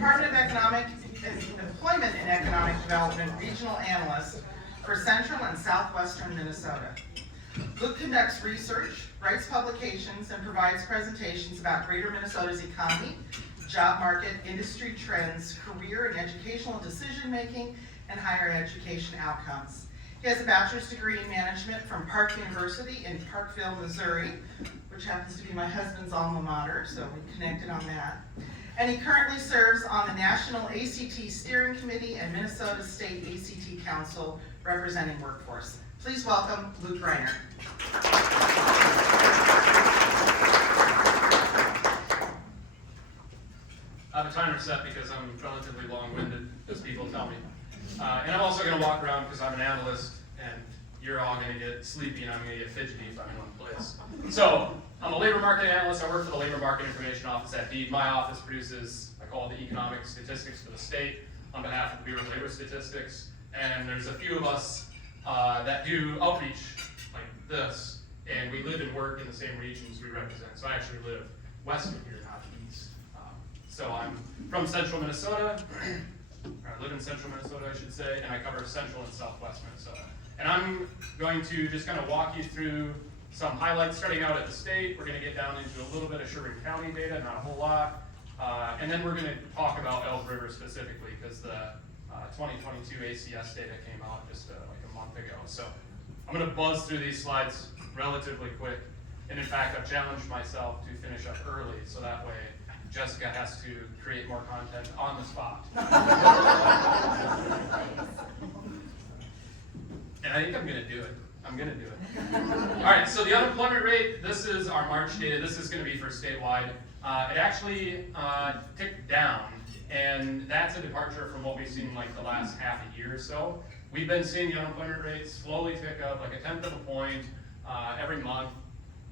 Department of Employment and Economic Development Regional Analyst for Central and Southwestern Minnesota. Luke conducts research, writes publications, and provides presentations about Greater Minnesota's economy, job market, industry trends, career and educational decision-making, and higher education outcomes. He has a bachelor's degree in management from Park University in Parkville, Missouri, which happens to be my husband's alma mater, so we connected on that. And he currently serves on the National ACT Steering Committee and Minnesota State ACT Council representing workforce. Please welcome Luke Reiner. I have a timer set because I'm relatively long-winded, as people tell me. And I'm also going to walk around because I'm an analyst, and you're all going to get sleepy and I'm going to get fidgety if I'm in one place. So, I'm a labor market analyst. I work for the Labor Market Information Office at DEED. My office produces, I call it the economic statistics for the state on behalf of the Bureau of Labor Statistics. And there's a few of us that do outreach like this, and we live and work in the same regions we represent. So I actually live west of here, not east. So I'm from central Minnesota, or I live in central Minnesota, I should say, and I cover central and southwest Minnesota. And I'm going to just kind of walk you through some highlights starting out at the state. We're going to get down into a little bit of Sherburne County data, not a whole lot. And then we're going to talk about Elk River specifically because the 2022 ACS data came out just like a month ago. So I'm going to buzz through these slides relatively quick. And in fact, I've challenged myself to finish up early so that way Jessica has to create more content on the spot. And I think I'm going to do it. I'm going to do it. All right, so the unemployment rate, this is our March data. This is going to be for statewide. It actually ticked down, and that's a departure from what we've seen like the last half a year or so. We've been seeing the unemployment rate slowly tick up like 1/10 of a point every month.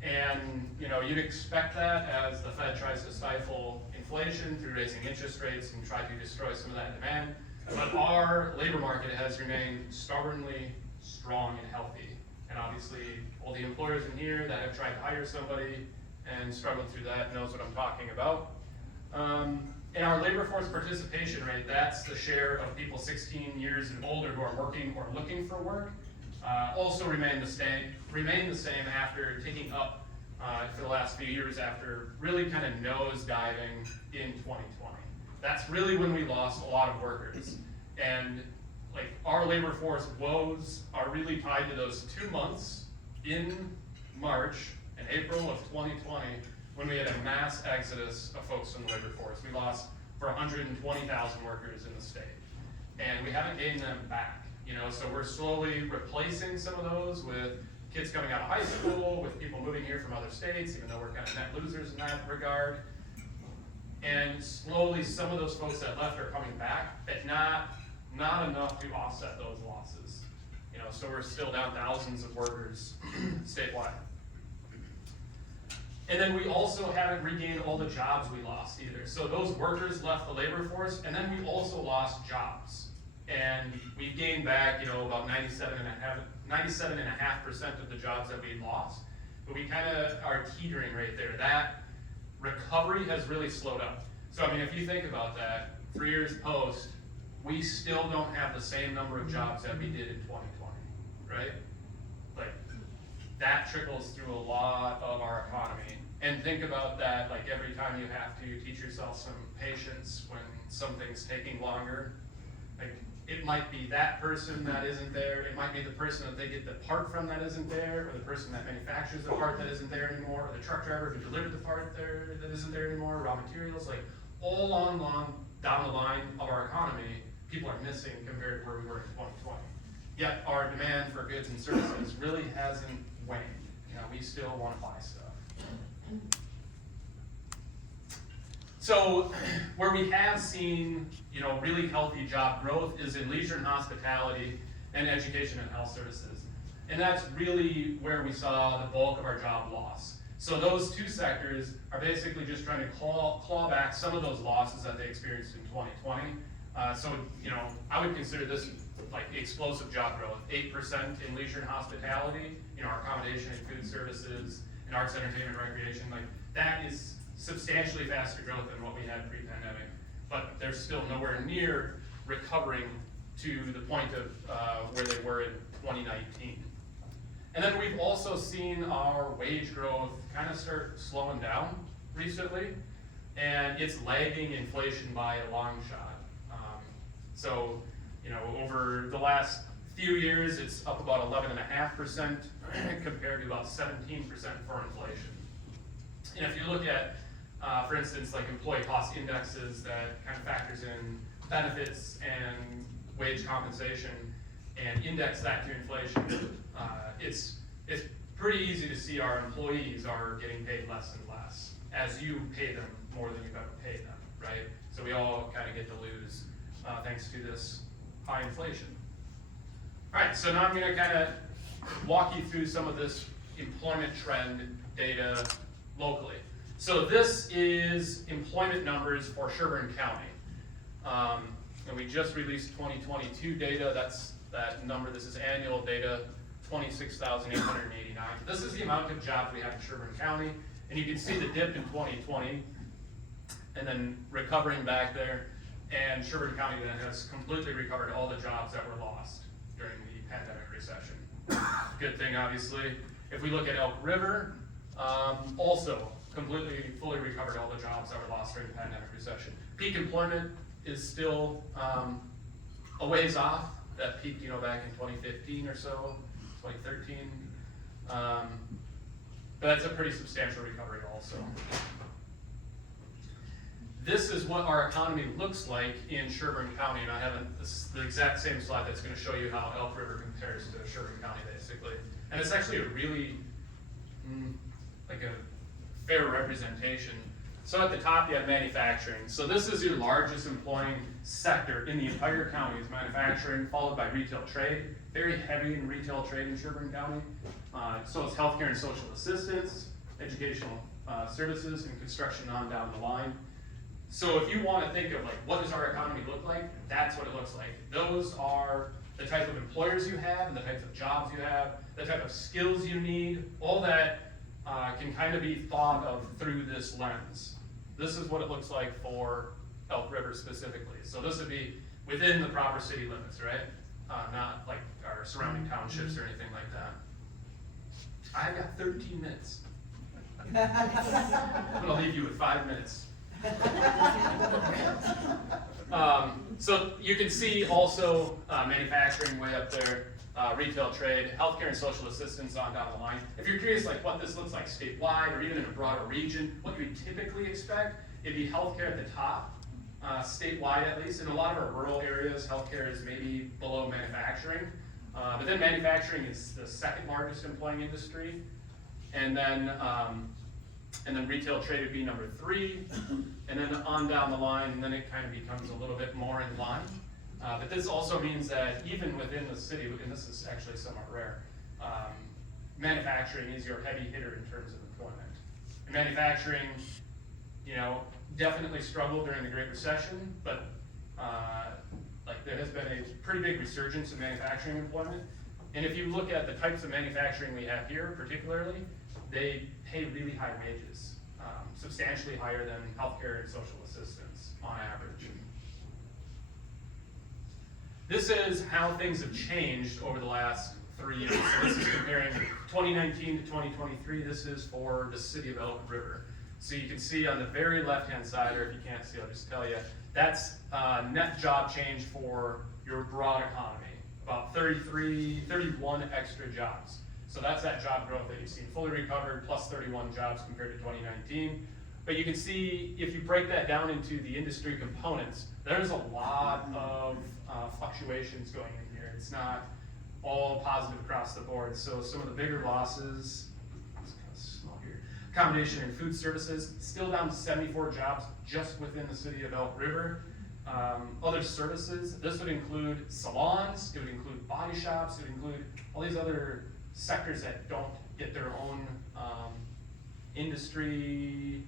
And you know, you'd expect that as the Fed tries to stifle inflation through raising interest rates and try to destroy some of that demand. But our labor market has remained stubbornly strong and healthy. And obviously, all the employers in here that have tried to hire somebody and struggled through that knows what I'm talking about. And our labor force participation rate, that's the share of people 16 years and older who are working or looking for work, also remained the same after ticking up for the last few years after really kind of nosediving in 2020. That's really when we lost a lot of workers. And like our labor force woes are really tied to those 2 months in March and April of 2020 when we had a mass exodus of folks from the labor force. We lost for 120,000 workers in the state. And we haven't gained them back. You know, so we're slowly replacing some of those with kids coming out of high school, with people moving here from other states, even though we're kind of net losers in that regard. And slowly some of those folks that left are coming back, but not enough to offset those losses. You know, so we're still down thousands of workers statewide. And then we also haven't regained all the jobs we lost either. So those workers left the labor force, and then we also lost jobs. And we've gained back, you know, about 97.5% of the jobs that we lost. But we kind of are teetering right there. That recovery has really slowed up. So, I mean, if you think about that, 3 years post, we still don't have the same number of jobs that we did in 2020, right? Like, that trickles through a lot of our economy. And think about that, like every time you have to teach yourself some patience when something's taking longer. Like, it might be that person that isn't there, it might be the person that they get the part from that isn't there, or the person that manufactures the part that isn't there anymore, or the truck driver who delivered the part there that isn't there anymore, raw materials, like all long down the line of our economy, people are missing compared to where we were in 2020. Yet our demand for goods and services really hasn't waned. You know, we still want to buy stuff. So where we have seen, you know, really healthy job growth is in leisure and hospitality and education and health services. And that's really where we saw the bulk of our job loss. So those two sectors are basically just trying to claw back some of those losses that they experienced in 2020. So, you know, I would consider this like explosive job growth, 8% in leisure and hospitality, you know, our accommodation and food services, and arts, entertainment, recreation, like that is substantially faster growth than what we had pre-pandemic. but they're still nowhere near recovering to the point of where they were in 2019. And then we've also seen our wage growth kind of start slowing down recently, and it's lagging inflation by a long shot. So, you know, over the last few years, it's up about 11.5% compared to about 17% for inflation. And if you look at, for instance, like employee cost indexes that kind of factors in benefits and wage compensation and index that to inflation, it's pretty easy to see our employees are getting paid less and less as you pay them more than you've ever paid them, right? So we all kind of get to lose thanks to this high inflation. All right, so now I'm gonna kind of walk you through some of this employment trend data locally. So this is employment numbers for Sherburne County. And we just released 2022 data, that's that number, this is annual data, 26,889. This is the amount of jobs we have in Sherburne County, and you can see the dip in 2020, and then recovering back there, and Sherburne County then has completely recovered all the jobs that were lost during the pandemic recession. Good thing, obviously. If we look at Elk River, also completely, fully recovered all the jobs that were lost during the pandemic recession. Peak employment is still a ways off. That peaked, you know, back in 2015 or so, 2013. But that's a pretty substantial recovery also. This is what our economy looks like in Sherburne County, and I haven't, this is the exact same slide that's going to show you how Elk River compares to Sherburne County, basically. And it's actually a really, like a fair representation. So at the top you have manufacturing. So this is your largest employing sector in the entire county is manufacturing, followed by retail trade. Very heavy in retail trade in Sherburne County. So it's healthcare and social assistance, educational services, and construction on down the line. So if you want to think of like, what does our economy look like? That's what it looks like. Those are the type of employers you have, and the types of jobs you have, the type of skills you need, all that can kind of be thought of through this lens. This is what it looks like for Elk River specifically. So this would be within the proper city limits, right? Not like our surrounding townships or anything like that. I've got 13 minutes. I'm gonna leave you with 5 minutes. So you can see also manufacturing way up there, retail trade, healthcare and social assistance on down the line. If you're curious like what this looks like statewide or even in a broader region, what you would typically expect, it'd be healthcare at the top, statewide at least. In a lot of our rural areas, healthcare is maybe below manufacturing. But then manufacturing is the second largest employing industry. And then retail trade would be number 3, and then on down the line, and then it kind of becomes a little bit more in line. But this also means that even within the city, and this is actually somewhat rare, manufacturing is your heavy hitter in terms of employment. And manufacturing, you know, definitely struggled during the Great Recession, but like there has been a pretty big resurgence in manufacturing employment. And if you look at the types of manufacturing we have here particularly, they pay really high wages, substantially higher than healthcare and social assistance on average. This is how things have changed over the last 3 years. So this is comparing 2019 to 2023. This is for the city of Elk River. So you can see on the very left-hand side, or if you can't see, I'll just tell you, that's net job change for your broad economy, about 31 extra jobs. So that's that job growth that you've seen, fully recovered, plus 31 jobs compared to 2019. But you can see, if you break that down into the industry components, there's a lot of fluctuations going in here. It's not all positive across the board. So some of the bigger losses, it's kind of small here. Accommodation and food services, still down to 74 jobs just within the city of Elk River. Other services, this would include salons, it would include body shops, it would include all these other sectors that don't get their own industry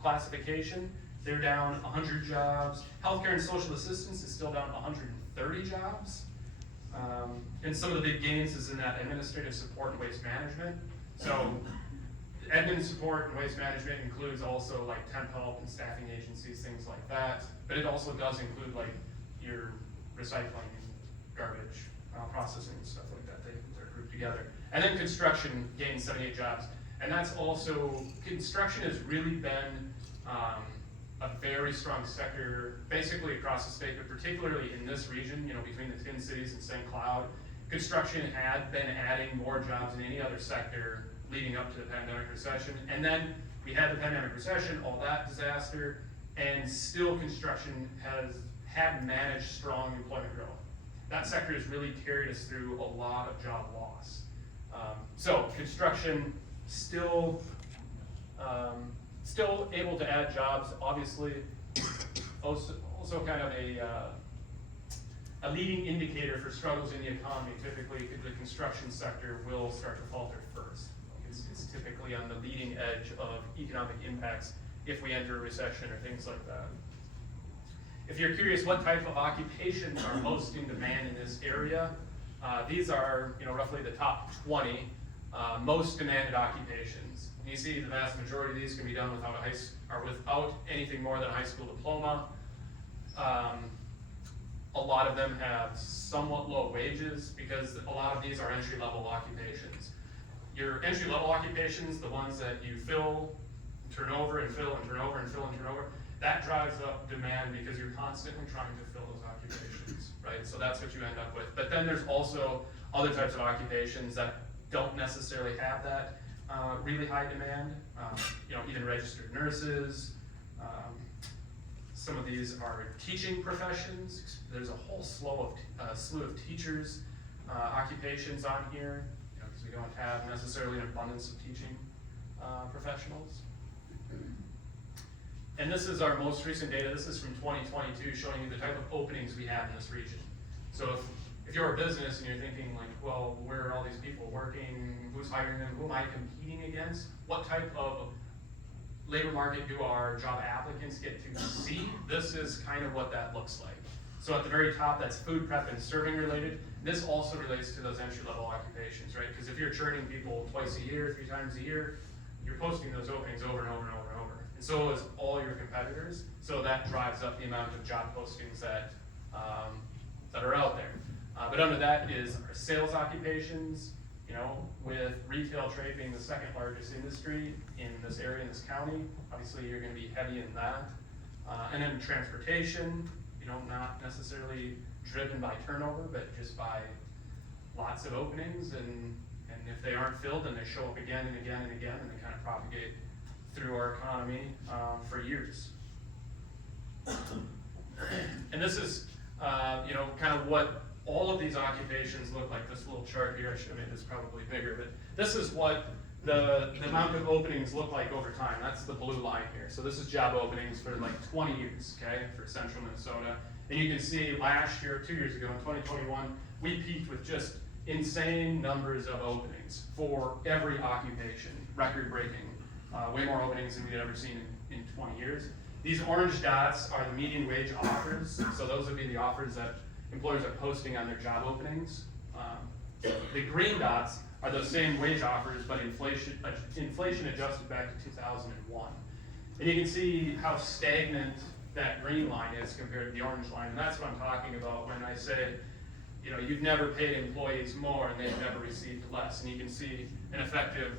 classification. They're down 100 jobs. Healthcare and social assistance is still down 130 jobs. And some of the big gains is in that administrative support and waste management. So admin support and waste management includes also like temp help and staffing agencies, things like that. But it also does include like your recycling and garbage processing and stuff like that. They're grouped together. And then construction gained 78 jobs. And that's also, construction has really been a very strong sector basically across the state, but particularly in this region, you know, between the Twin Cities and St. Cloud. Construction had been adding more jobs than any other sector leading up to the pandemic recession. And then we had the pandemic recession, all that disaster, and still construction had managed strong employment growth. That sector has really carried us through a lot of job loss. So construction still able to add jobs, obviously. Also kind of a leading indicator for struggles in the economy. Typically, the construction sector will start to falter first. It's typically on the leading edge of economic impacts if we enter a recession or things like that. If you're curious what type of occupations are most in demand in this area, these are, you know, roughly the top 20 most demanded occupations. And you see the vast majority of these can be done without without anything more than a high school diploma. A lot of them have somewhat low wages because a lot of these are entry-level occupations. Your entry-level occupations, the ones that you fill, turn over and fill and turn over and fill and turn over, that drives up demand because you're constantly trying to fill those occupations, right? So that's what you end up with. But then there's also other types of occupations that don't necessarily have that really high demand. You know, even registered nurses. Some of these are teaching professions. There's a whole slew of teachers occupations on here, you know, because we don't have necessarily an abundance of teaching professionals. And this is our most recent data. This is from 2022, showing you the type of openings we have in this region. So if you're a business and you're thinking like, well, where are all these people working? Who's hiring them? Who am I competing against? What type of labor market do our job applicants get to see? This is kind of what that looks like. So at the very top, that's food prep and serving related. This also relates to those entry-level occupations, right? Because if you're churning people twice a year, 3 times a year, you're posting those openings over and over and over and over. And so is all your competitors. So that drives up the amount of job postings that are out there. But under that is our sales occupations, you know, with retail trade being the second largest industry in this area, in this county. Obviously, you're going to be heavy in that. And then transportation, you know, not necessarily driven by turnover, but just by lots of openings. And if they aren't filled, then they show up again and again and again, and they kind of propagate through our economy for years. And this is, you know, kind of what all of these occupations look like. This little chart here, I should have made this probably bigger, but this is what the amount of openings look like over time. That's the blue line here. So this is job openings for like 20 years, okay, for central Minnesota. And you can see last year, 2 years ago, in 2021, we peaked with just insane numbers of openings for every occupation, record-breaking, way more openings than we'd ever seen in 20 years. These orange dots are the median wage offers. So those would be the offers that employers are posting on their job openings. The green dots are those same wage offers, but inflation adjusted back to 2001. And you can see how stagnant that green line is compared to the orange line. And that's what I'm talking about when I say, you know, you've never paid employees more and they've never received less. And you can see an effective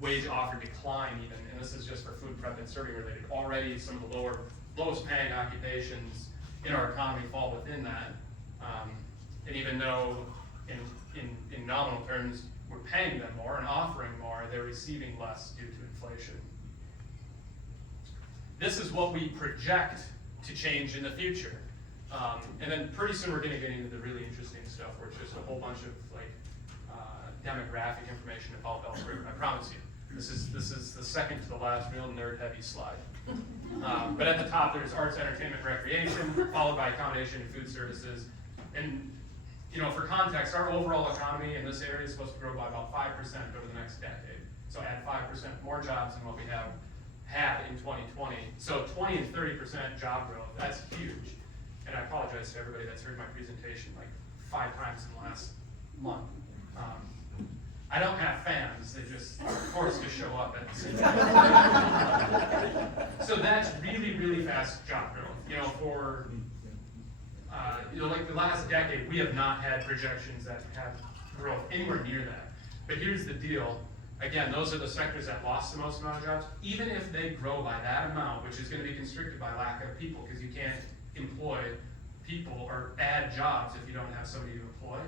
wage offer decline even. And this is just for food prep and serving related. Already some of the lowest paying occupations in our economy fall within that. And even though in nominal terms, we're paying them more and offering more, they're receiving less due to inflation. This is what we project to change in the future. And then pretty soon we're gonna get into the really interesting stuff where it's just a whole bunch of like demographic information about Belford. I promise you. This is the second to the last real nerd-heavy slide. But at the top, there's arts, entertainment, recreation, followed by accommodation and food services. And you know, for context, our overall economy in this area is supposed to grow by about 5% over the next decade. So add 5% more jobs than what we have had in 2020. So 20 and 30% job growth, that's huge. And I apologize to everybody that's heard my presentation like 5 times in the last month. I don't have fans, they just are forced to show up at the same time. So that's really, really fast job growth. You know, for, like the last decade, we have not had projections that have growth anywhere near that. But here's the deal. Again, those are the sectors that lost the most amount of jobs. Even if they grow by that amount, which is going to be constricted by lack of people, because you can't employ people or add jobs if you don't have somebody to employ.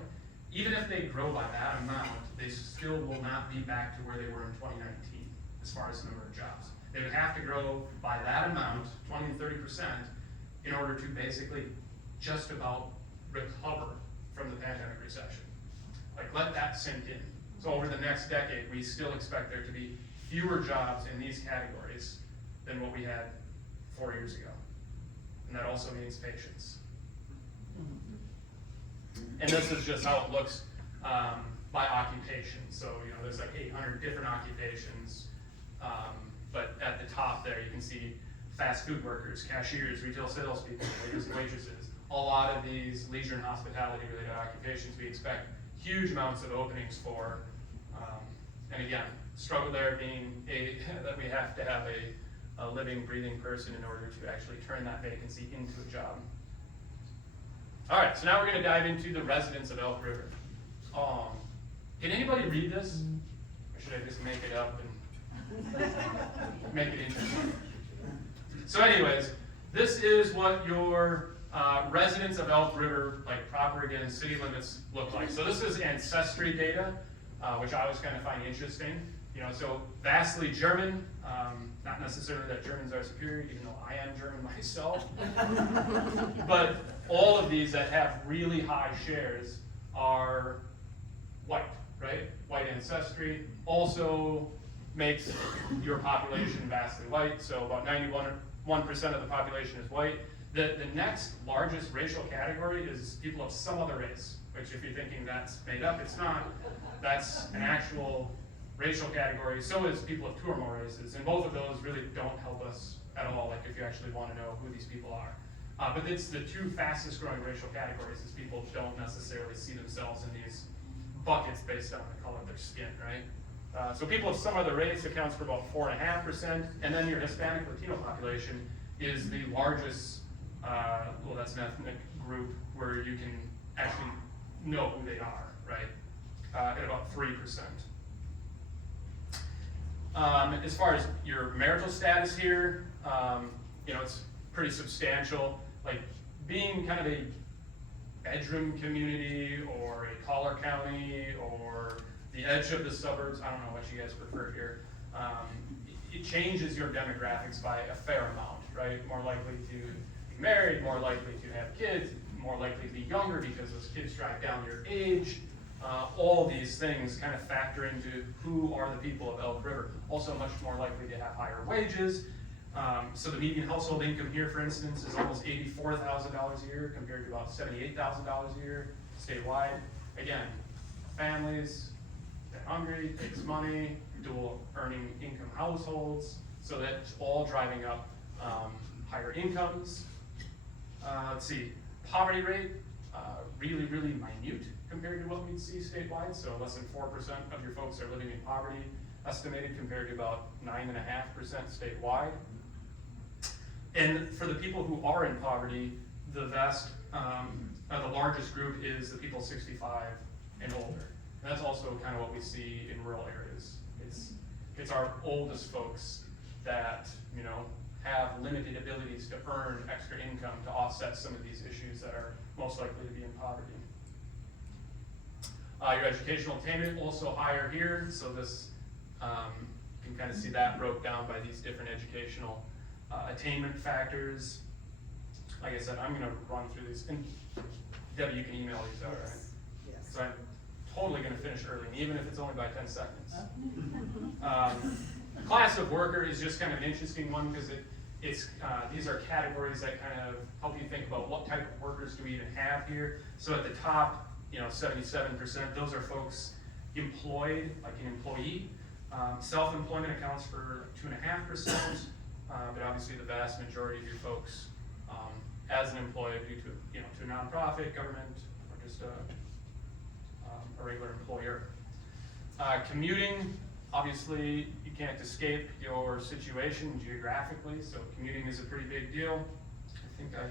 Even if they grow by that amount, they still will not be back to where they were in 2019 as far as the number of jobs. They would have to grow by that amount, 20 to 30%, in order to basically just about recover from the pandemic recession. Like, let that sink in. So over the next decade, we still expect there to be fewer jobs in these categories than what we had 4 years ago. And that also means patience. And this is just how it looks by occupation. So, you know, there's like 800 different occupations. But at the top there, you can see fast food workers, cashiers, retail salespeople, waiters and waitresses. A lot of these leisure and hospitality related occupations we expect huge amounts of openings for. And again, struggle there being that we have to have a living, breathing person in order to actually turn that vacancy into a job. All right, so now we're going to dive into the residents of Elk River. Can anybody read this? Or should I just make it up and make it interesting? So anyways, this is what your residents of Elk River, like proper again, city limits look like. So this is ancestry data, which I always kind of find interesting. You know, so vastly German, not necessarily that Germans are superior, even though I am German myself. But all of these that have really high shares are white, right? White ancestry also makes your population vastly white. So about 91% of the population is white. The next largest racial category is people of some other race, which if you're thinking that's made up, it's not. That's an actual racial category. So is people of two or more races. And both of those really don't help us at all, like if you actually want to know who these people are. But it's the two fastest growing racial categories, is people don't necessarily see themselves in these buckets based on the color of their skin, right? So people of some other race accounts for about 4.5%, and then your Hispanic Latino population is the largest, well, that's an ethnic group where you can actually know who they are, right? At about 3%. As far as your marital status here, you know, it's pretty substantial. Like being kind of a bedroom community or a collar county or the edge of the suburbs, I don't know what you guys prefer here. It changes your demographics by a fair amount, right? More likely to be married, more likely to have kids, more likely to be younger because those kids drive down your age. All these things kind of factor into who are the people of Elk River. Also much more likely to have higher wages. So the median household income here, for instance, is almost $84,000 a year compared to about $78,000 a year statewide. Again, families, they're hungry, takes money, dual earning income households, so that's all driving up higher incomes. Let's see, poverty rate, really, really minute compared to what we'd see statewide, so less than 4% of your folks are living in poverty, estimated compared to about 9.5% statewide. And for the people who are in poverty, the largest group is the people 65 and older. And that's also kind of what we see in rural areas. It's our oldest folks that, you know, have limited abilities to earn extra income to offset some of these issues that are most likely to be in poverty. Your educational attainment also higher here, so this you can kind of see that broke down by these different educational attainment factors. Like I said, I'm going to run through these, and Debbie, you can email these out, right? Yes. So I'm totally going to finish early, even if it's only by 10 seconds. Class of worker is just kind of an interesting one because these are categories that kind of help you think about what type of workers do we even have here. So at the top, you know, 77%, those are folks employed, like an employee. Self-employment accounts for 2.5%, but obviously the vast majority of your folks as an employee due to, you know, to a nonprofit, government, or just a regular employer. Commuting, obviously, you can't escape your situation geographically, so commuting is a pretty big deal. I think did I have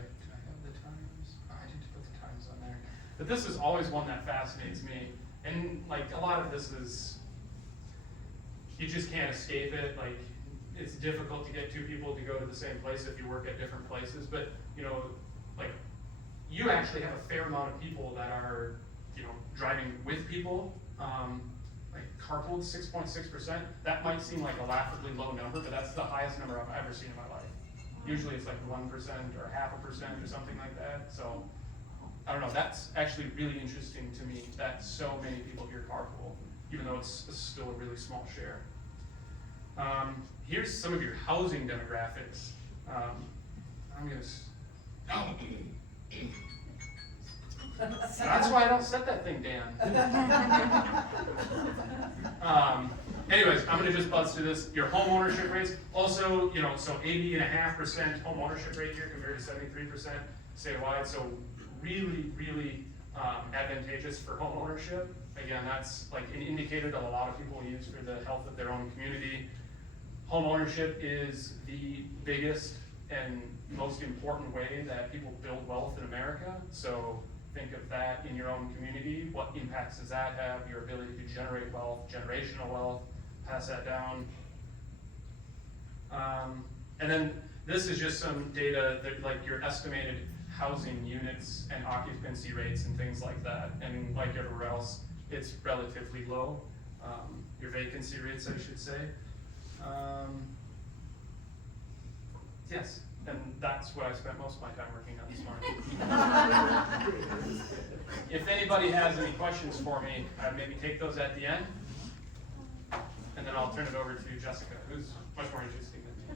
the times? Oh, I didn't put the times on there. But this is always one that fascinates me. And like a lot of this is, you just can't escape it. Like it's difficult to get two people to go to the same place if you work at different places. But you know, like you actually have a fair amount of people that are, you know, driving with people. Like carpooled 6.6%. That might seem like a laughably low number, but that's the highest number I've ever seen in my life. Usually it's like 1% or 0.5% or something like that. So I don't know, that's actually really interesting to me that so many people here carpool, even though it's still a really small share. Here's some of your housing demographics. I'm gonna, that's why I don't set that thing down. Anyways, I'm gonna just buzz through this. Your home ownership rates, also, you know, so 80.5% home ownership rate here compared to 73% statewide. So really, really advantageous for home ownership. Again, that's like an indicator that a lot of people use for the health of their own community. Home ownership is the biggest and most important way that people build wealth in America. So think of that in your own community. What impacts does that have? Your ability to generate wealth, generational wealth, pass that down. And then this is just some data that like your estimated housing units and occupancy rates and things like that. And like everywhere else, it's relatively low. Your vacancy rates, I should say. Yes, and that's what I spent most of my time working on this morning. If anybody has any questions for me, maybe take those at the end. And then I'll turn it over to Jessica, who's much more interesting than me.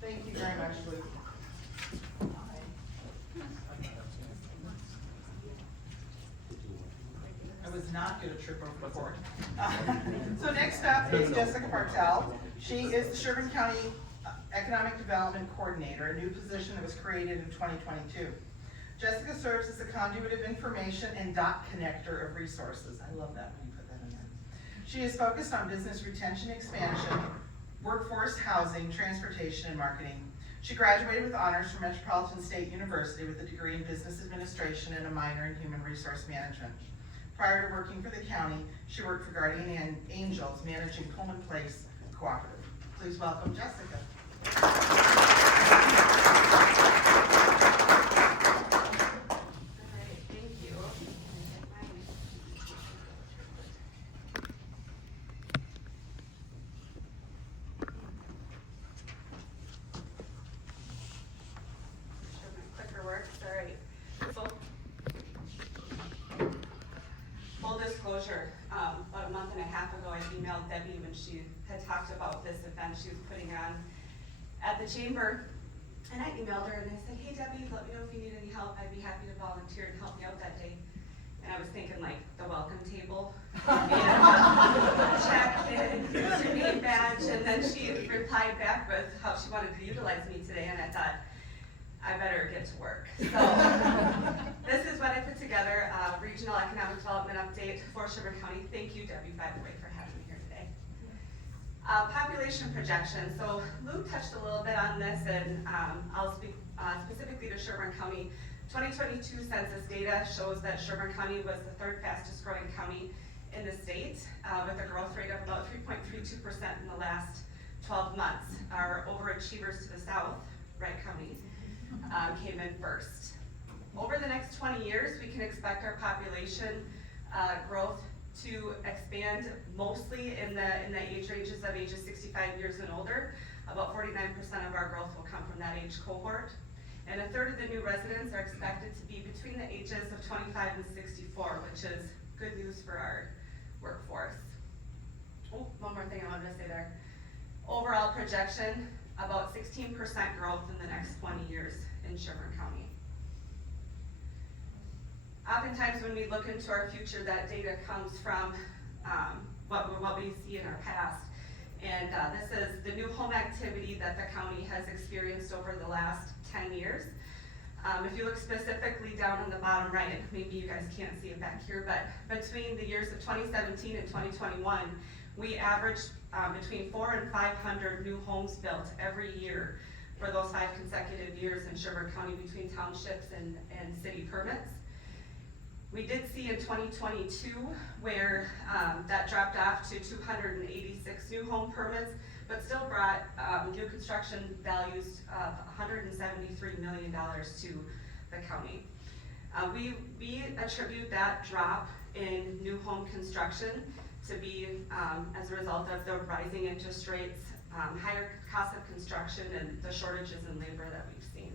Thank you very much, Luke. I was not going to trip over the board. So next up is Jessica Bartel. She is the Sherburne County Economic Development Coordinator, a new position that was created in 2022. Jessica serves as a conduit of information and dot connector of resources. I love that when you put that in there. She is focused on business retention, expansion, workforce, housing, transportation, and marketing. She graduated with honors from Metropolitan State University with a degree in business administration and a minor in human resource management. Prior to working for the county, she worked for Guardian Angels, managing Pullman Place Cooperative. Please welcome Jessica. Thank you. Sure my clicker works. All right. Full disclosure, about a month and a half ago, I emailed Debbie when she had talked about this event she was putting on at the chamber. And I emailed her and I said, hey Debbie, let me know if you need any help. I'd be happy to volunteer and help you out that day. And I was thinking like the welcome table, check in, your name badge, and then she replied back with how she wanted to utilize me today, and I thought, I better get to work. So this is what I put together, Regional Economic Development Update for Sherburne County. Thank you, Debbie, by the way, for having me here today. Population projection. So Luke touched a little bit on this, and I'll speak specifically to Sherburne County. 2022 census data shows that Sherburne County was the third fastest growing county in the state, with a growth rate of about 3.32% in the last 12 months. Our overachievers to the south, Wright County, came in first. Over the next 20 years, we can expect our population growth to expand mostly in the age ranges of ages 65 years and older. About 49% of our growth will come from that age cohort. And a third of the new residents are expected to be between the ages of 25 and 64, which is good news for our workforce. Oh, one more thing I wanted to say there. Overall projection, about 16% growth in the next 20 years in Sherburne County. Oftentimes when we look into our future, that data comes from what we see in our past. And this is the new home activity that the county has experienced over the last 10 years. If you look specifically down on the bottom right, maybe you guys can't see it back here, but between the years of 2017 and 2021, we averaged between 400 and 500 new homes built every year for those 5 consecutive years in Sherburne County between townships and city permits. We did see in 2022 where that dropped off to 286 new home permits, but still brought new construction values of $173 million to the county. We attribute that drop in new home construction to be as a result of the rising interest rates, higher cost of construction, and the shortages in labor that we've seen.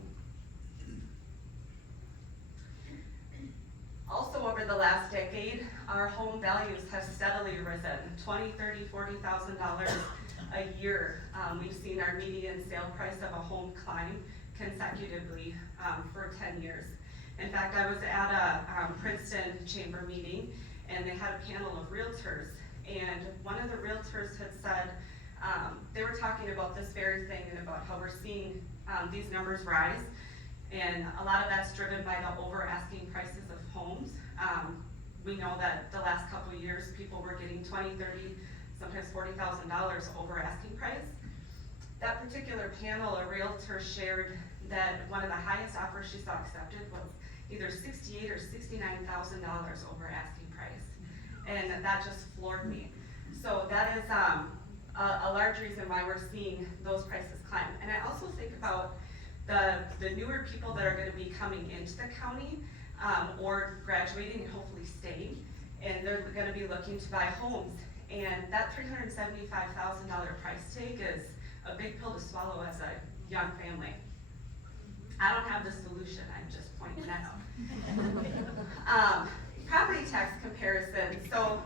Also, over the last decade, our home values have steadily risen, $20,000, $30,000, $40,000 a year. We've seen our median sale price of a home climb consecutively for 10 years. In fact, I was at a Princeton chamber meeting, and they had a panel of realtors, and one of the realtors had said, they were talking about this very thing and about how we're seeing these numbers rise. And a lot of that's driven by the over asking prices of homes. We know that the last couple of years, people were getting $20,000, $30,000, sometimes $40,000 over asking price. That particular panel, a realtor shared that one of the highest offers she saw accepted was either $68,000 or $69,000 over asking price. And that just floored me. So that is a large reason why we're seeing those prices climb. And I also think about the newer people that are gonna be coming into the county or graduating and hopefully staying, and they're gonna be looking to buy homes. And that $375,000 price tag is a big pill to swallow as a young family. I don't have the solution, I'm just pointing that out. Property tax comparison. So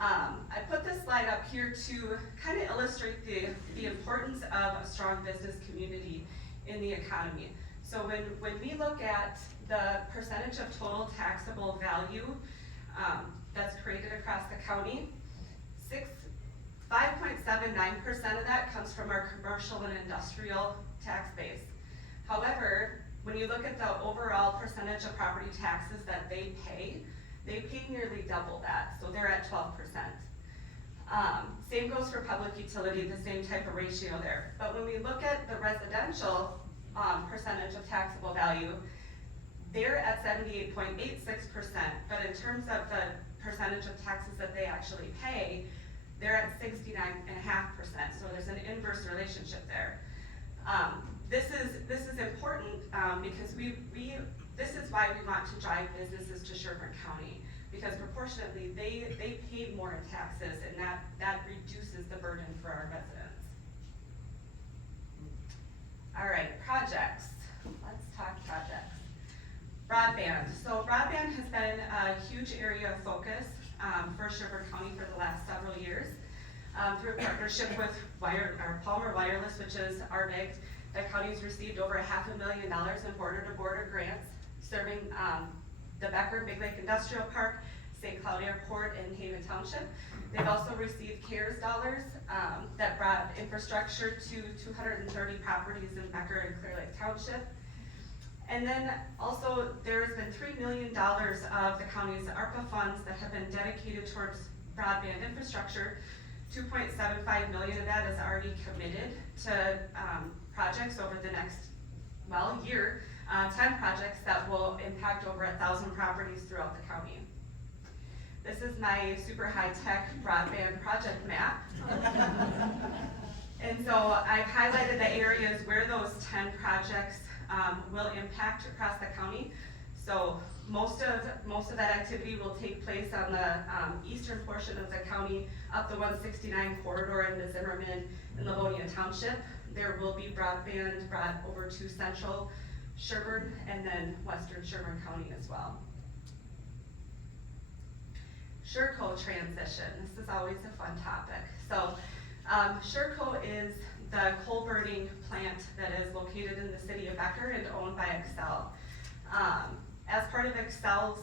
I put this slide up here to kind of illustrate the importance of a strong business community in the economy. So when we look at the percentage of total taxable value that's created across the county, 5.79% of that comes from our commercial and industrial tax base. However, when you look at the overall percentage of property taxes that they pay nearly double that, so they're at 12%. Same goes for public utility, the same type of ratio there. But when we look at the residential percentage of taxable value, they're at 78.86%, but in terms of the percentage of taxes that they actually pay, they're at 69.5%, so there's an inverse relationship there. This is important because this is why we want to drive businesses to Sherburne County, because proportionately they pay more in taxes, and that reduces the burden for our residents. All right, projects. Let's talk projects. Broadband. So broadband has been a huge area of focus for Sherburne County for the last several years. Through a partnership with Palmer Wireless, which is RBIG, the county's received over $500,000 in border-to-border grants serving the Becker Big Lake Industrial Park, St. Cloud Airport, and Haven Township. They've also received CARES dollars that brought infrastructure to 230 properties in Becker and Clear Lake Township. And then also there's been $3 million of the county's ARPA funds that have been dedicated towards broadband infrastructure. 2.75 million of that is already committed to projects over the next, year. 10 projects that will impact over 1,000 properties throughout the county. This is my super high-tech broadband project map. And so I've highlighted the areas where those 10 projects will impact across the county. So most of that activity will take place on the eastern portion of the county, up the 169 corridor in the Zimmerman and Livonia Township. There will be broadband brought over to central Sherburne and then western Sherburne County as well. SureCo transition. This is always a fun topic. So SureCo is the coal burning plant that is located in the city of Becker and owned by Excel. As part of Excel's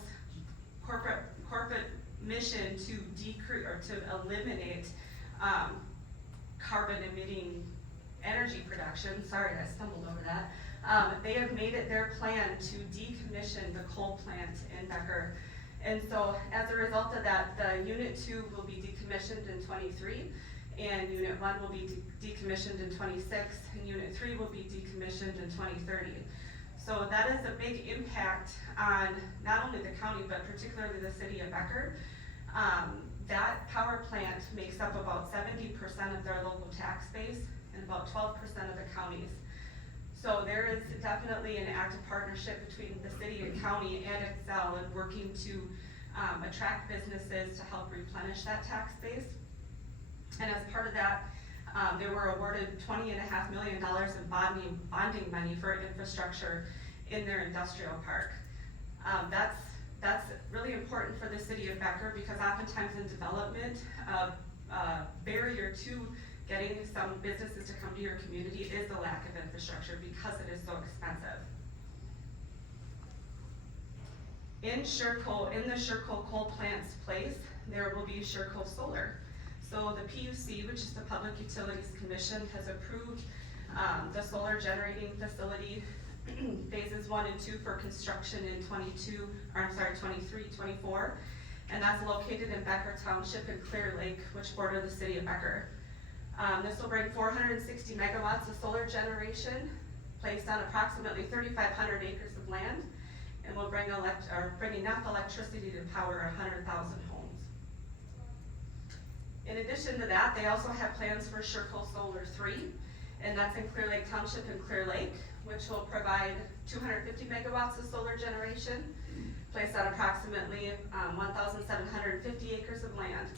corporate mission to decrease or to eliminate carbon emitting energy production, sorry I stumbled over that, they have made it their plan to decommission the coal plant in Becker. And so as a result of that, the Unit 2 will be decommissioned in 23, and Unit 1 will be decommissioned in 26, and Unit 3 will be decommissioned in 2030. So that is a big impact on not only the county, but particularly the city of Becker. That power plant makes up about 70% of their local tax base and about 12% of the county's. So there is definitely an active partnership between the city and county and Excel in working to attract businesses to help replenish that tax base. And as part of that, they were awarded $20.5 million in bonding money for infrastructure in their industrial park. That's really important for the city of Becker because oftentimes in development, a barrier to getting some businesses to come to your community is the lack of infrastructure because it is so expensive. In the Sherco coal plant's place, there will be Sherco Solar. So the PUC, which is the Public Utilities Commission, has approved the solar generating facility phases 1 and 2 for construction in 23, 24, and that's located in Becker Township in Clear Lake, which border the city of Becker. This will bring 460 megawatts of solar generation placed on approximately 3,500 acres of land, and will bring enough electricity to power 100,000 homes. In addition to that, they also have plans for Sherco Solar 3, and that's in Clear Lake Township and Clear Lake, which will provide 250 megawatts of solar generation placed on approximately 1,750 acres of land.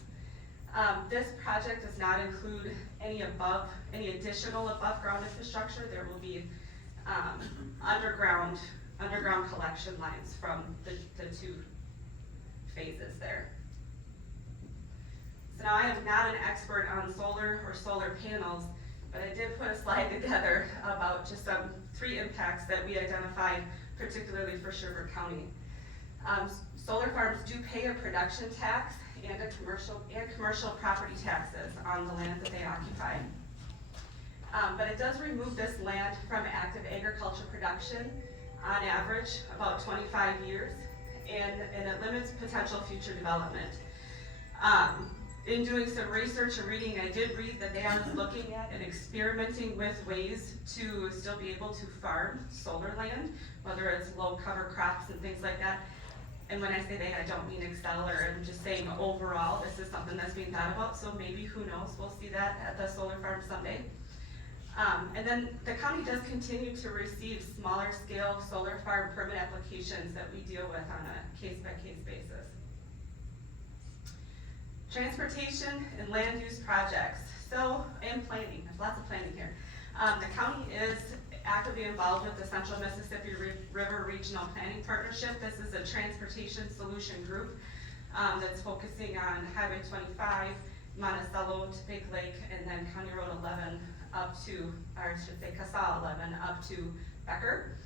This project does not include any additional above ground infrastructure. There will be underground collection lines from the 2 phases there. So now I am not an expert on solar or solar panels, but I did put a slide together about just 3 impacts that we identified, particularly for Sherburne County. Solar farms do pay a production tax and commercial property taxes on the land that they occupy. But it does remove this land from active agriculture production on average about 25 years, and it limits potential future development. In doing some research and reading, I did read that they are looking at and experimenting with ways to still be able to farm solar land, whether it's low cover crops and things like that. And when I say they, I don't mean Excel, or I'm just saying overall, this is something that's being thought about, so maybe, who knows, we'll see that at the solar farm someday. And then the county does continue to receive smaller scale solar farm permit applications that we deal with on a case-by-case basis. Transportation and land use projects, and planning, there's lots of planning here. The county is actively involved with the Central Mississippi River Regional Planning Partnership. This is a transportation solution group that's focusing on Highway 25, Monticello to Big Lake, and then County Road 11 up to, or I should say CASA 11 up to Becker.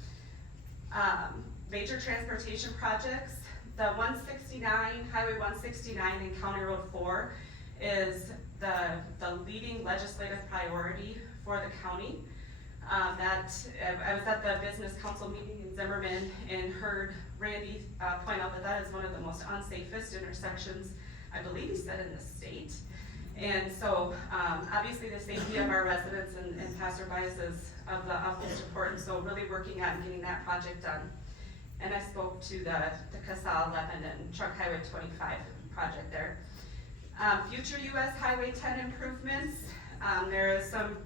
Major transportation projects, the 169, Highway 169 and County Road 4 is the leading legislative priority for the county. I was at the business council meeting in Zimmerman and heard Randy point out that is one of the most unsafest intersections, I believe he said, in the state. And so obviously the safety of our residents and passerbys is of the utmost importance, so really working on getting that project done. And I spoke to the CASA 11 and Truck Highway 25 project there. Future US Highway 10 improvements, there is some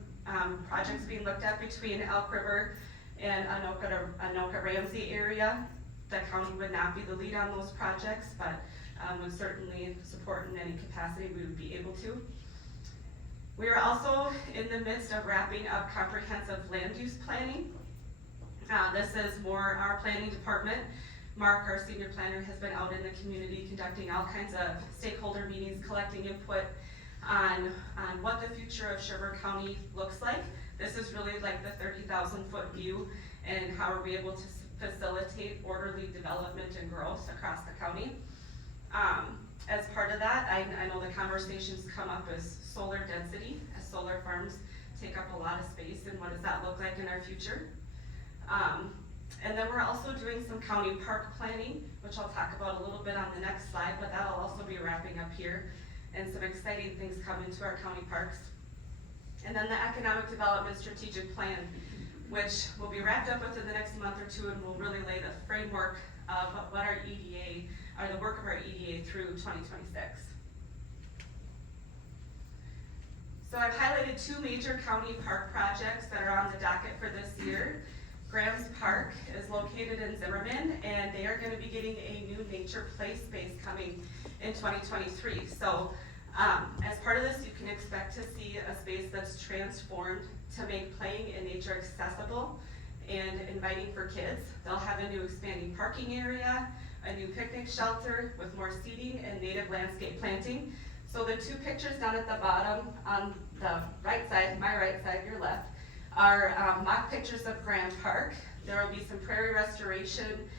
projects being looked at between Elk River and Anoka Ramsey area. The county would not be the lead on those projects, but would certainly support in any capacity we would be able to. We are also in the midst of wrapping up comprehensive land use planning. This is more our planning department. Mark, our senior planner, has been out in the community conducting all kinds of stakeholder meetings, collecting input on what the future of Sherburne County looks like. This is really like the 30,000 foot view, and how are we able to facilitate orderly development and growth across the county. As part of that, I know the conversations come up as solar density, as solar farms take up a lot of space, and what does that look like in our future? And then we're also doing some county park planning, which I'll talk about a little bit on the next slide, but that'll also be wrapping up here, and some exciting things coming to our county parks. And then the economic development strategic plan, which will be wrapped up within the next month or two, and will really lay the framework of what our EDA, or the work of our EDA through 2026. So I've highlighted two major county park projects that are on the docket for this year. Graham's Park is located in Zimmerman, and they are going to be getting a new nature play space coming in 2023. So as part of this, you can expect to see a space that's transformed to make playing in nature accessible and inviting for kids. They'll have a new expanding parking area, a new picnic shelter with more seating and native landscape planting. So the two pictures down at the bottom on the right side, my right side, your left, are mock pictures of Grand Park. There will be some prairie restoration,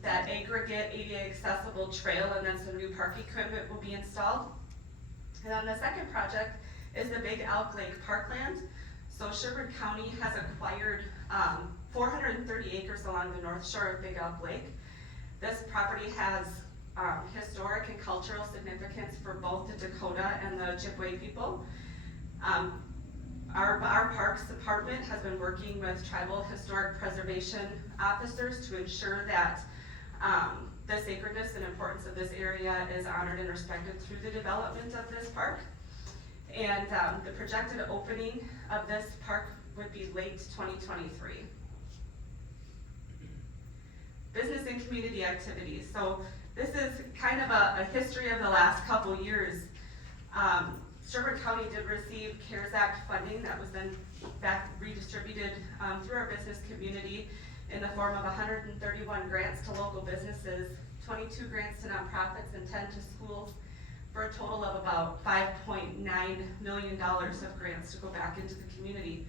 that aggregate ADA accessible trail, and then some new park equipment will be installed. And then the second project is the Big Elk Lake Parkland. So Sherburne County has acquired 430 acres along the north shore of Big Elk Lake. This property has historic and cultural significance for both the Dakota and the Ojibwe people. Our Parks Department has been working with tribal historic preservation officers to ensure that the sacredness and importance of this area is honored and respected through the development of this park. And the projected opening of this park would be late 2023. Business and community activities. So this is kind of a history of the last couple years. Sherburne County did receive CARES Act funding that was then back redistributed through our business community in the form of 131 grants to local businesses, 22 grants to nonprofits, and 10 to schools, for a total of about $5.9 million of grants to go back into the community.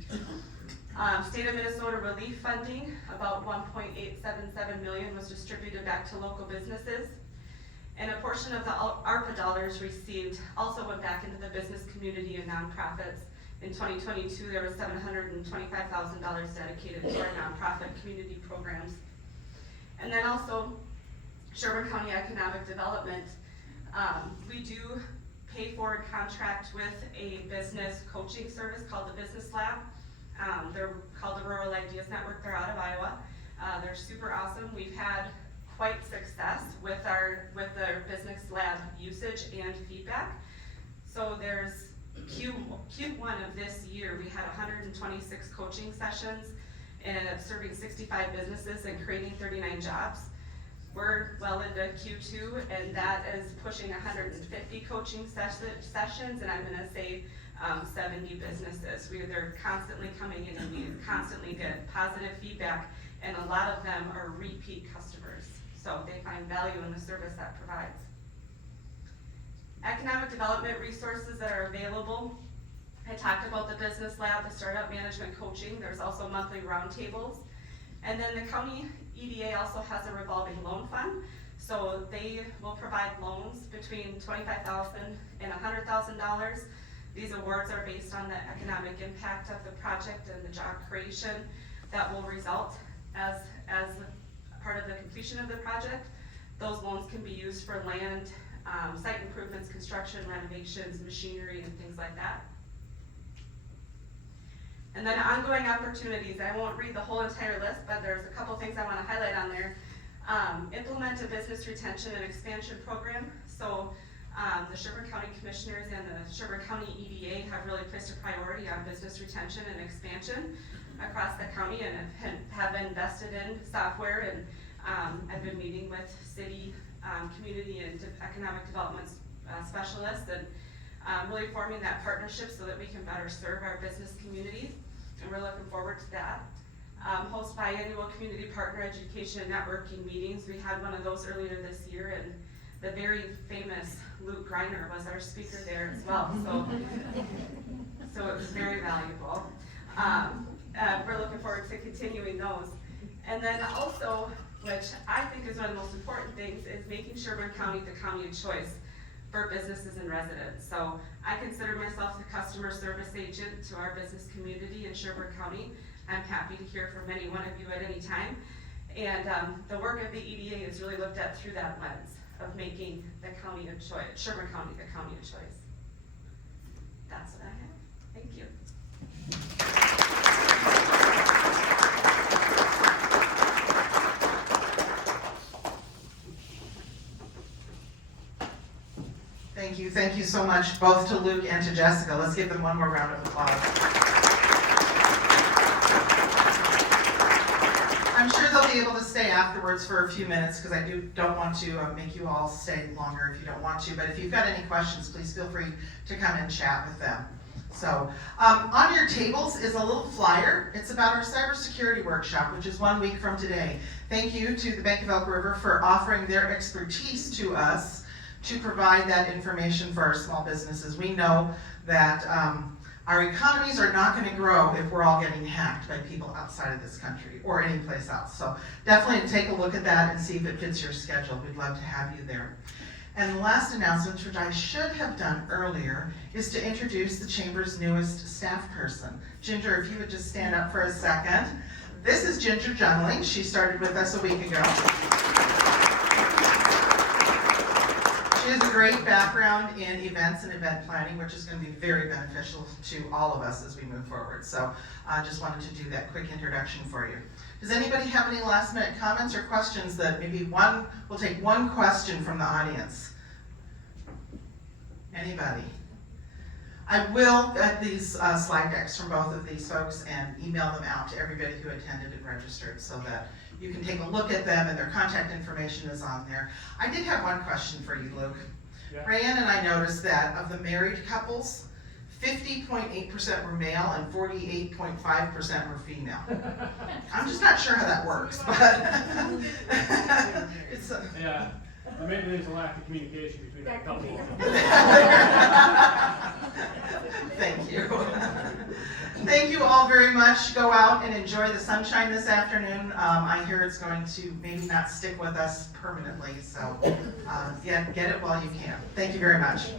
State of Minnesota relief funding, about $1.877 million, was distributed back to local businesses. And a portion of the ARPA dollars received also went back into the business community and nonprofits. In 2022, there was $725,000 dedicated to our nonprofit community programs. And then also, Sherburne County Economic Development, we do pay for and contract with a business coaching service called the Business Lab. They're called the Rural Ideas Network. They're out of Iowa. They're super awesome. We've had quite success with the Business Lab usage and feedback. So there's Q1 of this year, we had 126 coaching sessions and serving 65 businesses and creating 39 jobs. We're well into Q2, and that is pushing 150 coaching sessions, and I'm gonna say 70 businesses. They're constantly coming in, and we constantly get positive feedback, and a lot of them are repeat customers. So they find value in the service that provides. Economic development resources that are available. I talked about the Business Lab, the Startup Management Coaching. There's also monthly roundtables. And then the county EDA also has a revolving loan fund. So they will provide loans between $25,000 and $100,000. These awards are based on the economic impact of the project and the job creation that will result as part of the completion of the project. Those loans can be used for land, site improvements, construction, renovations, machinery, and things like that. And then ongoing opportunities. I won't read the whole entire list, but there's a couple things I want to highlight on there. Implement a business retention and expansion program. So the Sherburne County Commissioners and the Sherburne County EDA have really placed a priority on business retention and expansion across the county, and have invested in software, and I've been meeting with city, community, and economic development specialists, and really forming that partnership so that we can better serve our business community, and we're looking forward to that. Host biannual community partner education and networking meetings. We had one of those earlier this year, and the very famous Luke Greiner was our speaker there as well, so it was very valuable. We're looking forward to continuing those. And then also which I think is one of the most important things, is making Sherburne County the county of choice for businesses and residents. So I consider myself the customer service agent to our business community in Sherburne County. I'm happy to hear from any one of you at any time. And the work of the EDA is really looked at through that lens of making the county of choice, Sherburne County the county of choice. That's what I have. Thank you. Thank you so much, both to Luke and to Jessica. Let's give them one more round of applause. I'm sure they'll be able to stay afterwards for a few minutes because I don't want to make you all stay longer if you don't want to, but if you've got any questions, please feel free to come and chat with them. So, on your tables is a little flyer. It's about our cybersecurity workshop, which is 1 week from today. Thank you to the Bank of Elk River for offering their expertise to us to provide that information for our small businesses. We know that our economies are not going to grow if we're all getting hacked by people outside of this country or any place else. So definitely take a look at that and see if it fits your schedule. We'd love to have you there. And the last announcement, which I should have done earlier, is to introduce the Chamber's newest staff person. Ginger, if you would just stand up for a second. This is Ginger Jungling. She started with us a week ago. She has a great background in events and event planning, which is going to be very beneficial to all of us as we move forward. So I just wanted to do that quick introduction for you. Does anybody have any last minute comments or questions that maybe we'll take one question from the audience? Anybody? I will get these slide decks from both of these folks and email them out to everybody who attended and registered so that you can take a look at them and their contact information is on there. I did have one question for you, Luke. Yeah. Rayanne and I noticed that of the married couples, 50.8% were male and 48.5% were female. I'm just not sure how that works, but it's Yeah, or maybe there's a lack of communication between that couple. Thank you. Thank you all very much. Go out and enjoy the sunshine this afternoon. I hear it's going to maybe not stick with us permanently, so get it while you can. Thank you very much.